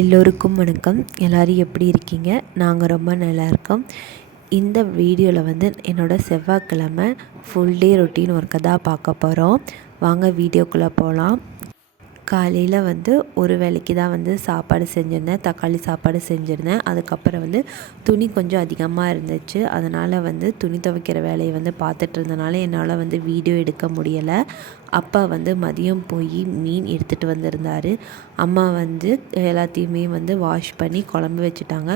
எல்லோருக்கும் வணக்கம். எல்லோரும் எப்படி இருக்கீங்க? நாங்கள் ரொம்ப நல்லா இருக்கோம். இந்த வீடியோவில் வந்து என்னோடய செவ்வாய்க்கிழமை ஃபுல் டே ரொட்டீன் ஒர்க்கை தான் பார்க்க போகிறோம் வாங்க வீடியோக்குள்ளே போகலாம் காலையில் வந்து ஒரு வேளைக்கு தான் வந்து சாப்பாடு செஞ்சுருந்தேன். தக்காளி சாப்பாடு செஞ்சுருந்தேன். அதுக்கப்புறம் வந்து துணி கொஞ்சம் அதிகமாக இருந்துச்சு. அதனால் வந்து துணி துவைக்கிற வேலையை வந்து பார்த்துட்டு இருந்தனால என்னால் வந்து வீடியோ எடுக்க முடியலை. அப்பா வந்து மதியம் போய் மீன் எடுத்துகிட்டு வந்திருந்தார். அம்மா வந்து எல்லாத்தையுமே வந்து வாஷ் பண்ணி குழம்பு வச்சுட்டாங்க.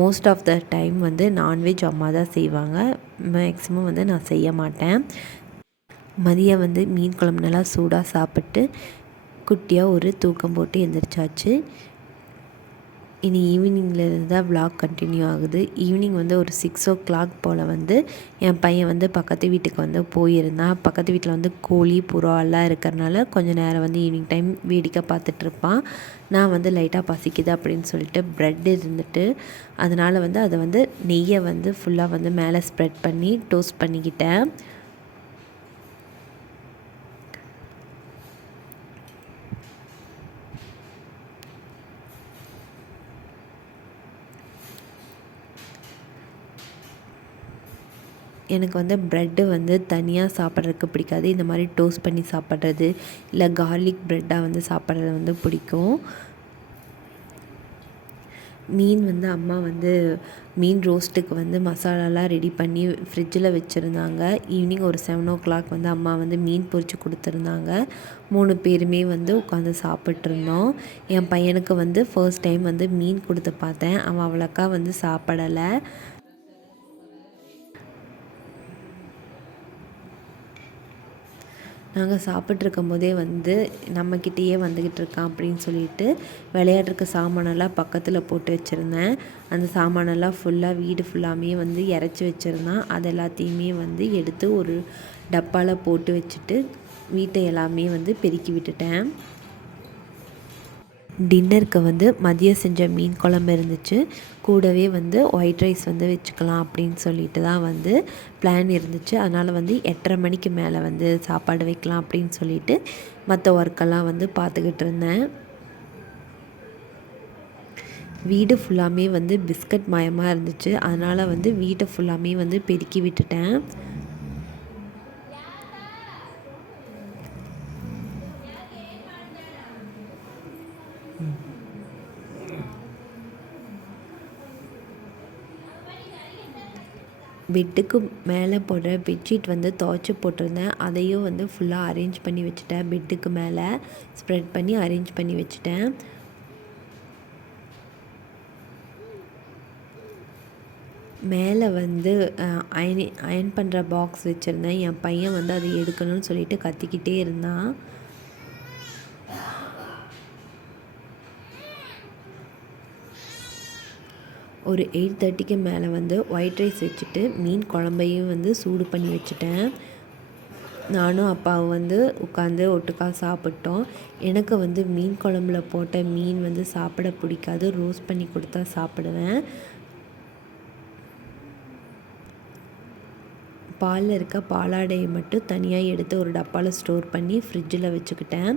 மோஸ்ட் ஆஃப் த டைம் வந்து நான்வெஜ் அம்மா தான் செய்வாங்க. மேக்ஸிமம் வந்து நான் செய்ய மாட்டேன். மதியம் வந்து மீன் குழம்பு நல்லா சூடாக சாப்பிட்டு குட்டியாக ஒரு தூக்கம் போட்டு எழுந்திரிச்சாச்சு இனி ஈவினிங்லேருந்து தான் விளாக் கண்டினியூ ஆகுது. ஈவினிங் வந்து ஒரு சிக்ஸ் ஓ கிளாக் போல் வந்து என் பையன் வந்து பக்கத்து வீட்டுக்கு வந்து போயிருந்தான். பக்கத்து வீட்டில் வந்து கோழி புறா எல்லாம் இருக்கிறனால கொஞ்சம் நேரம் வந்து ஈவினிங் டைம் வேடிக்கை பார்த்துட்ருப்பான் நான் வந்து லைட்டாக பசிக்குது அப்படின்னு சொல்லிட்டு ப்ரெட் இருந்துட்டு அதனால் வந்து அதை வந்து நெய்யை வந்து ஃபுல்லாக வந்து மேலே ஸ்ப்ரெட் பண்ணி டோஸ்ட் பண்ணிக்கிட்டேன். எனக்கு வந்து ப்ரெட்டு வந்து தனியாக சாப்பிட்றதுக்கு பிடிக்காது. இந்த மாதிரி டோஸ்ட் பண்ணி சாப்பிட்றது இல்லை கார்லிக் ப்ரெட்டாக வந்து சாப்பிட்றது வந்து பிடிக்கும். மீன் வந்து அம்மா வந்து மீன் ரோஸ்ட்டுக்கு வந்து மசாலாலாம் ரெடி பண்ணி ஃப்ரிட்ஜில் வச்சுருந்தாங்க. ஈவினிங் ஒரு செவன் ஓ கிளாக் வந்து அம்மா வந்து மீன் பொரித்து கொடுத்துருந்தாங்க. மூணு பேருமே வந்து உட்காந்து சாப்பிட்ருந்தோம் என் பையனுக்கு வந்து ஃபர்ஸ்ட் டைம் வந்து மீன் கொடுத்து பார்த்தேன். அவன் அவ்வளோக்கா வந்து சாப்பிடலை. நாங்கள் சாப்பிட்ருக்கும் போதே வந்து நம்மக்கிட்டேயே வந்துக்கிட்டு இருக்கான் அப்படின்னு சொல்லிட்டு விளையாடுறக்கு சாமானெல்லாம் பக்கத்தில் போட்டு வச்சுருந்தேன். அந்த சாமானெல்லாம் ஃபுல்லாக வீடு ஃபுல்லாமே வந்து இறச்சி வச்சுருந்தான். அது எல்லாத்தையுமே வந்து எடுத்து ஒரு டப்பாவில் போட்டு வச்சுட்டு வீட்டை எல்லாமே வந்து பெருக்கி விட்டுட்டேன். டின்னருக்கு வந்து மதியம் செஞ்ச மீன் குழம்பு இருந்துச்சு. கூடவே வந்து ஒயிட் ரைஸ் வந்து வச்சுக்கலாம் அப்படின்னு சொல்லிட்டு தான் வந்து பிளான் இருந்துச்சு. அதனால் வந்து எட்டரை மணிக்கு மேலே வந்து சாப்பாடு வைக்கலாம் அப்படின்னு சொல்லிட்டு மற்ற ஒர்க்கெல்லாம் வந்து பார்த்துக்கிட்டு இருந்தேன். வீடு ஃபுல்லாமே வந்து பிஸ்கட் மயமாக இருந்துச்சு. அதனால் வந்து வீட்டை ஃபுல்லாமே வந்து பெருக்கி விட்டுட்டேன். பெட்டுக்கு மேலே போடுற பெட்ஷீட் வந்து துவைச்சி போட்டிருந்தேன். அதையும் வந்து ஃபுல்லாக அரேஞ்ச் பண்ணி வச்சுட்டேன். பெட்டுக்கு மேலே ஸ்ப்ரெட் பண்ணி அரேஞ்ச் பண்ணி வச்சுட்டேன். மேலே வந்து அயனி அயன் பண்ணுற பாக்ஸ் வச்சுருந்தேன். என் பையன் வந்து அதை எடுக்கணும்னு சொல்லிட்டு கத்திக்கிட்டே இருந்தான். ஒரு எயிட் தேர்ட்டிக்கு மேலே வந்து ஒயிட் ரைஸ் வச்சுட்டு மீன் குழம்பையும் வந்து சூடு பண்ணி வச்சுட்டேன். நானும் அப்பாவும் வந்து உட்காந்து ஒட்டுக்கா சாப்பிட்டோம். எனக்கு வந்து மீன் குழம்புல போட்ட மீன் வந்து சாப்பிட பிடிக்காது. ரோஸ்ட் பண்ணி கொடுத்தா சாப்பிடுவேன். பாலில் இருக்க பாலாடையை மட்டும் தனியாக எடுத்து ஒரு டப்பாவில் ஸ்டோர் பண்ணி ஃப்ரிட்ஜில் வச்சுக்கிட்டேன்.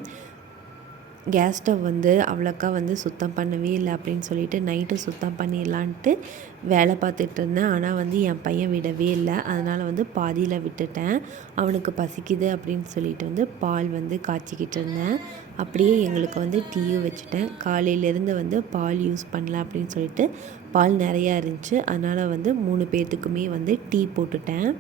கேஸ் ஸ்டவ் வந்து அவ்வளோக்கா வந்து சுத்தம் பண்ணவே இல்லை அப்படின்னு சொல்லிட்டு நைட்டு சுத்தம் பண்ணிடலான்ட்டு வேலை பார்த்துட்டு இருந்தேன். ஆனால் வந்து என் பையன் விடவே இல்லை. அதனால் வந்து பாதியில் விட்டுட்டேன். அவனுக்கு பசிக்குது அப்படின்னு சொல்லிட்டு வந்து பால் வந்து காய்ச்சிக்கிட்டு இருந்தேன். அப்படியே எங்களுக்கு வந்து டீயும் வச்சுட்டேன். காலையிலேருந்து வந்து பால் யூஸ் பண்ணல அப்படின்னு சொல்லிட்டு பால் நிறையா இருந்துச்சு. அதனால் வந்து மூணு பேர்த்துக்குமே வந்து டீ போட்டுட்டேன்.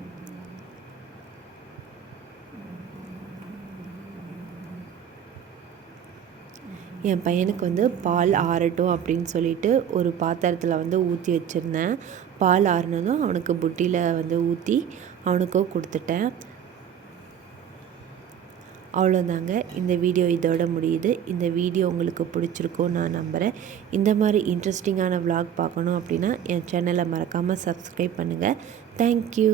என் பையனுக்கு வந்து பால் ஆறட்டும் அப்படின்னு சொல்லிட்டு ஒரு பாத்திரத்தில் வந்து ஊற்றி வச்சுருந்தேன். பால் ஆறுனதும் அவனுக்கு புட்டியில் வந்து ஊற்றி அவனுக்கும் கொடுத்துட்டேன். அவ்வளோதாங்க இந்த வீடியோ இதோட முடியுது. இந்த வீடியோ உங்களுக்கு பிடிச்சிருக்கும் நான் நம்புகிறேன் இந்த மாதிரி இன்ட்ரெஸ்டிங்கான விலாக் பார்க்கணும் அப்படின்னா என் சேனலை மறக்காமல் சப்ஸ்கிரைப் பண்ணுங்கள் தேங்க்யூ